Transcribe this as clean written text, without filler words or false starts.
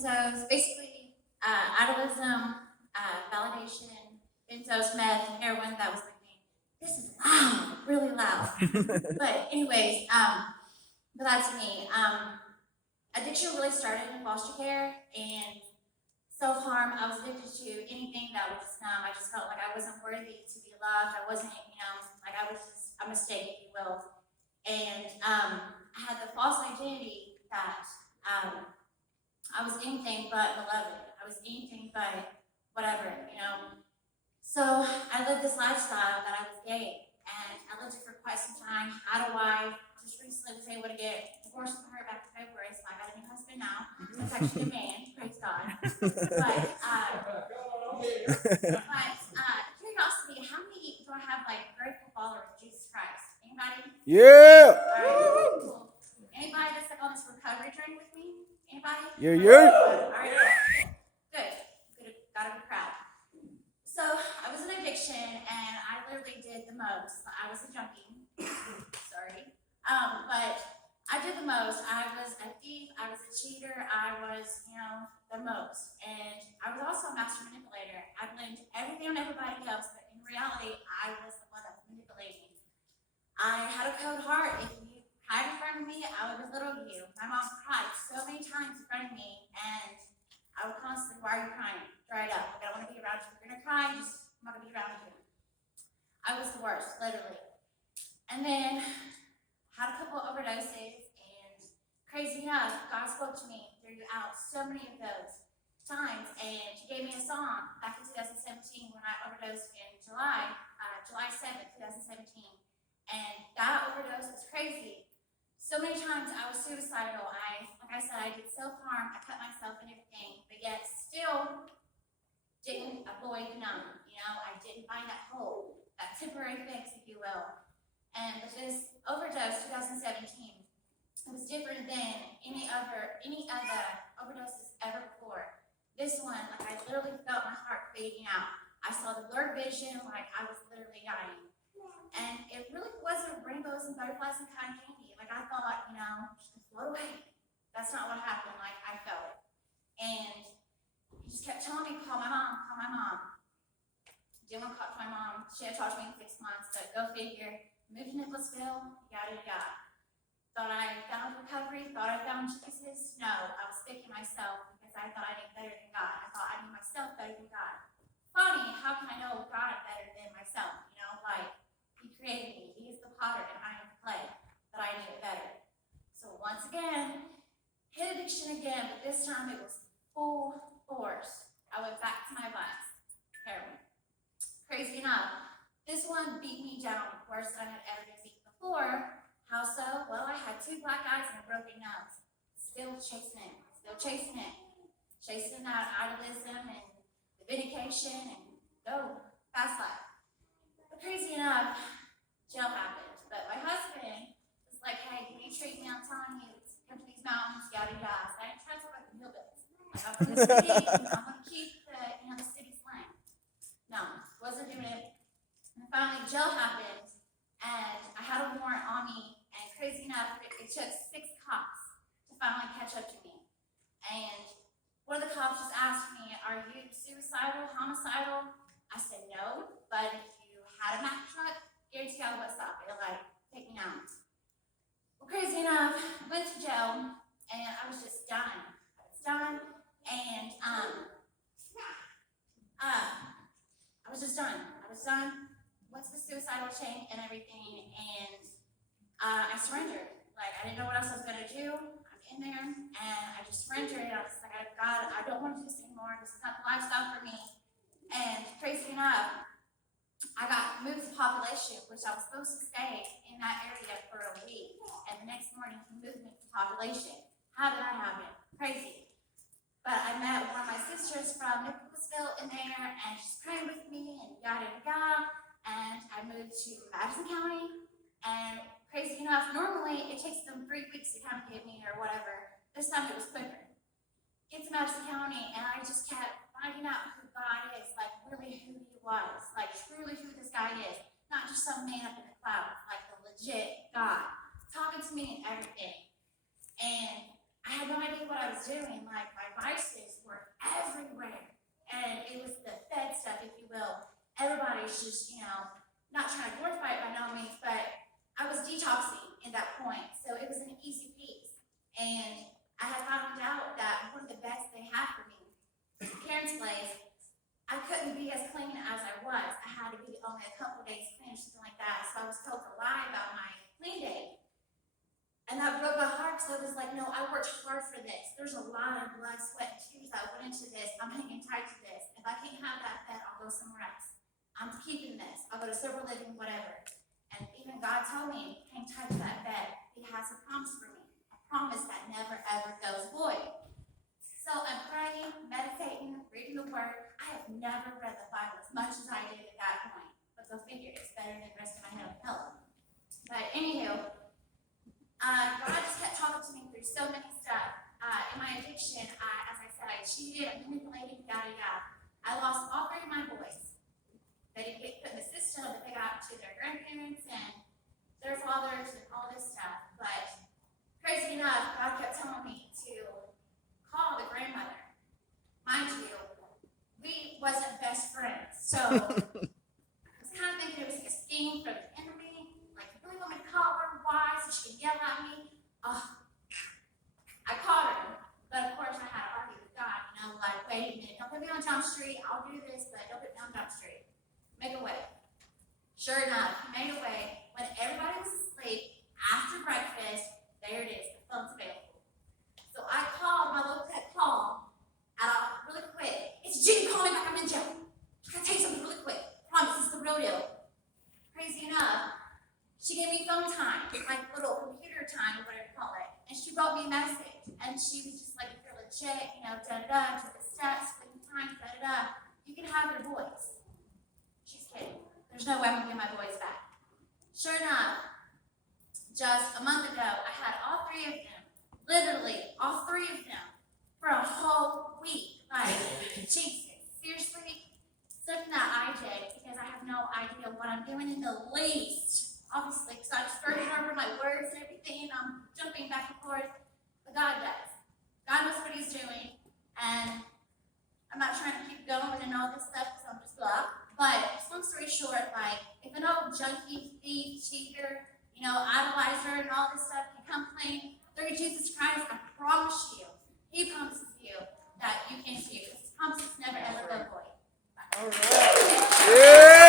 benzos, basically idealism, validation, benzos, meth, heroin. That was my thing. This is loud, really loud. But anyways, but that's me. Addiction really started in foster care and self harm. I was addicted to anything that was just numb. I just felt like I wasn't worthy to be loved. I wasn't, like I was just a mistake, if you will. And I had the false identity that I was anything but beloved. I was anything but whatever. So I lived this lifestyle that I was gay, and I lived it for quite some time. Had a wife. Just recently was able to get divorced from her back in February, so I got a new husband now. That's actually a man. Praise God. But curiosity, how many do I have like grateful followers of Jesus Christ? Anybody? Yeah. All right. Cool. Anybody that's like on this recovery journey with me? Anybody? Yeah. All right. Good. Got a good crowd. So I was in addiction, and I literally did the most. I was a junkie. Sorry. But I did the most. I was a thief. I was a cheater. I was, the most. And I was also a master manipulator. I blamed everything on everybody else, but in reality, I was the one that was manipulating. I had a cold heart. If you cried in front of me, I would belittle you. My mom cried so many times in front of me, and I would constantly, why are you crying? Dry it up. Like, I don't want to be around you. If you're going to cry, I'm not going to be around you. I was the worst, literally. And then had a couple overdoses, and crazy enough, God spoke to me throughout so many of those times, and He gave me a song back in 2017 when I overdosed in July 7th, 2017. And that overdose was crazy. So many times I was suicidal. Like I said, I did self-harm. I cut myself and everything, but yet still didn't avoid the numb. I didn't find that hole, that temporary fix, if you will. And with this overdose, 2017, it was different than any of the overdoses ever before. This one, like I literally felt my heart fading out. I saw the blurred vision, like I was literally dying. And it really wasn't rainbows and butterflies and cotton candy. Like I thought, just float away. That's not what happened. Like I felt it. And he just kept telling me, call my mom, call my mom. Didn't want to talk to my mom. She had talked to me in 6 months, but go figure. Moved to Nicholasville, yada yada. Thought I found recovery, thought I found Jesus. No, I was faking myself because I thought I knew better than God. I thought I knew myself better than God. Funny, how can I know God better than myself? Like He created me. He is the potter and I am the clay. But I knew it better. So once again, hit addiction again, but this time it was full force. I went back to my vice, heroin. Crazy enough, this one beat me down worse than I had ever been beaten before. How so? Well, I had 2 black eyes and a broken nose. Still chasing it. Chasing that idealism and the vindication and go, fast life. But crazy enough, jail happened. But my husband was like, hey, can you treat me? I'm telling you, come to these mountains, yada yada. So I didn't try to talk about the hillbillies. Like I'm from the city, I'm gonna keep the city slang. No, wasn't doing it. And finally jail happened, and I had a warrant on me, and crazy enough, it took 6 cops to finally catch up to me. And one of the cops just asked me, are you suicidal, homicidal? I said no, but if you had a Mack truck, guarantee I would stop it, like, take me out. Well, crazy enough, I went to jail, and I was just done. And I was just done. Went to the suicidal chain and everything, and I surrendered. Like I didn't know what else I was gonna do. I'm in there, and I just surrendered. I was like, God, I don't want to do this anymore. This is not the lifestyle for me. And crazy enough, I got moved to population, which I was supposed to stay in that area for a week. And the next morning, he moved me to population. How did that happen? Crazy. But I met one of my sisters from Nicholasville in there, and she's praying with me, and yada yada. And I moved to Madison County, and crazy enough, normally it takes them 3 weeks to come get me or whatever. This time it was quicker. Get to Madison County, and I just kept finding out who God is, like really who He was, like truly who this guy is, not just some man up in the clouds, like the legit God, talking to me and everything. And I I had no idea what I was doing. Like, my vices were everywhere. And it was the Fed stuff, if you will. Everybody's just, not trying to glorify it by no means, but I was detoxing at that point. So it was an easy piece. And I had found out that one of the bets they had for me, Karen's place, I couldn't be as clean as I was. I had to be only a couple days clean or something like that. So I was told to lie about my clean day. And that broke my heart, so it was like, no, I worked hard for this. There's a lot of blood, sweat, and tears that went into this. I'm hanging tight to this. If I can't have that bed, I'll go somewhere else. I'm keeping this. I'll go to sober living, whatever. And even God told me, hang tight to that bed. He has a promise for me. A promise that never, ever goes void. So I'm praying, meditating, reading the Word. I have never read the Bible as much as I did at that point. But go figure, it's better than the rest of my head on pillow. But anywho, God just kept talking to me through so many stuff. In my addiction, as I said, I cheated, I manipulated, yada yada. I lost all three of my boys. They didn't get put in the system, but they got to their grandparents and their fathers and all this stuff. But crazy enough, God kept telling me to call the grandmother. Mind you, we wasn't best friends, so I was kind of thinking it was like a scheme from the enemy. Like, you really want me to call her? Why? So she can yell at me? I called her, but of course I had to argue with God, like, wait a minute, don't put me on Jump Street, I'll do this, but don't put me on Jump Street. Make a way. Sure enough, he made a way. When everybody was asleep, after breakfast, there it is, the phone's available. So I called my little pet call out really quick. It's Jenny, call me back, I'm in jail. I gotta tell you something really quick. Promise, this is the real deal. Crazy enough, she gave me phone time, like little computer time, or whatever you call it. And she wrote me a message. And she was just like, if you're legit, da-da-da, to the steps, clean time, da-da-da, you can have your boys. She's kidding. There's no way I'm gonna get my boys back. Sure enough, just a month ago, I had all three of them, literally all three of them, for a whole week. Like, Jesus, seriously? Something that I did because I have no idea what I'm doing in the least. Obviously, because I just started remember my words and everything, and I'm jumping back and forth. But God does. God knows what He's doing, and I'm not trying to keep going and all this stuff because I'm just blah. But long story short, like, if an old junkie, thief, cheater, idolizer and all this stuff can come clean through Jesus Christ, I promise you, He promises you that you can too. His promises never ever go void. All right. Yeah.